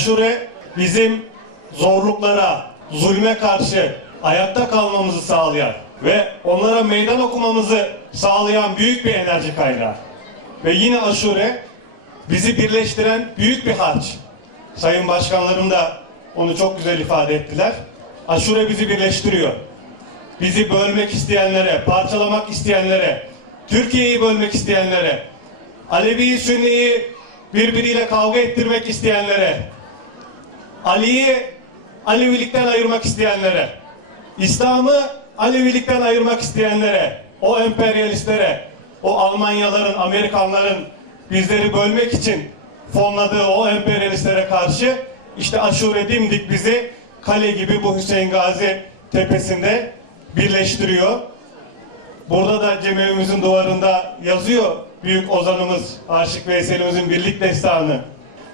aşure bizim zorluklara, zulme karşı ayakta kalmamızı sağlayan ve onlara meydan okumamızı sağlayan büyük bir enerji kaynağı. Ve yine aşure bizi birleştiren büyük bir harç. Sayın başkanlarım da onu çok güzel ifade ettiler. Aşure bizi birleştiriyor. Bizi bölmek isteyenlere, parçalamak isteyenlere, Türkiye'yi bölmek isteyenlere, Alevi'yi, Sünni'yi birbiriyle kavga ettirmek isteyenlere, Ali'yi Alevilikten ayırmak isteyenlere, İslam'ı Alevilikten ayırmak isteyenlere, o emperyalistlere, o Almanyaların, Amerikanların bizleri bölmek için fonladığı o emperyalistlere karşı işte aşure dimdik bizi kale gibi bu Hüseyin Gazi tepesinde birleştiriyor. Burada da cemevimizin duvarında yazıyor büyük ozanımız Aşık Veysel'imizin birlik destanı.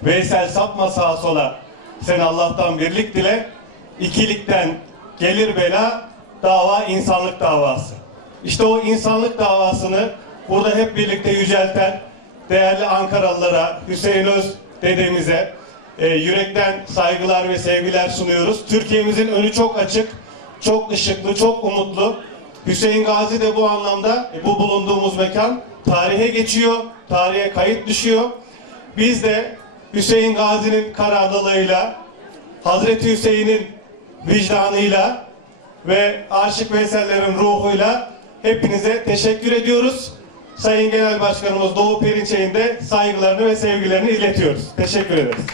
Veysel sapma sağa sola. Sen Allah'tan birlik dile. İkilikten gelir bela. Dava insanlık davası. İşte o insanlık davasını burada hep birlikte yücelten değerli Ankaralılara, Hüseyin Öz dedemize e, yürekten saygılar ve sevgiler sunuyoruz. Türkiye'mizin önü çok açık, çok ışıklı, çok umutlu. Hüseyin Gazi de bu anlamda e, bu bulunduğumuz mekan tarihe geçiyor, tarihe kayıt düşüyor. Biz de Hüseyin Gazi'nin kararlılığıyla, Hazreti Hüseyin'in vicdanıyla ve Aşık Veysel'lerin ruhuyla hepinize teşekkür ediyoruz. Sayın Genel Başkanımız Doğu Perinçey'in de saygılarını ve sevgilerini iletiyoruz. Teşekkür ederiz.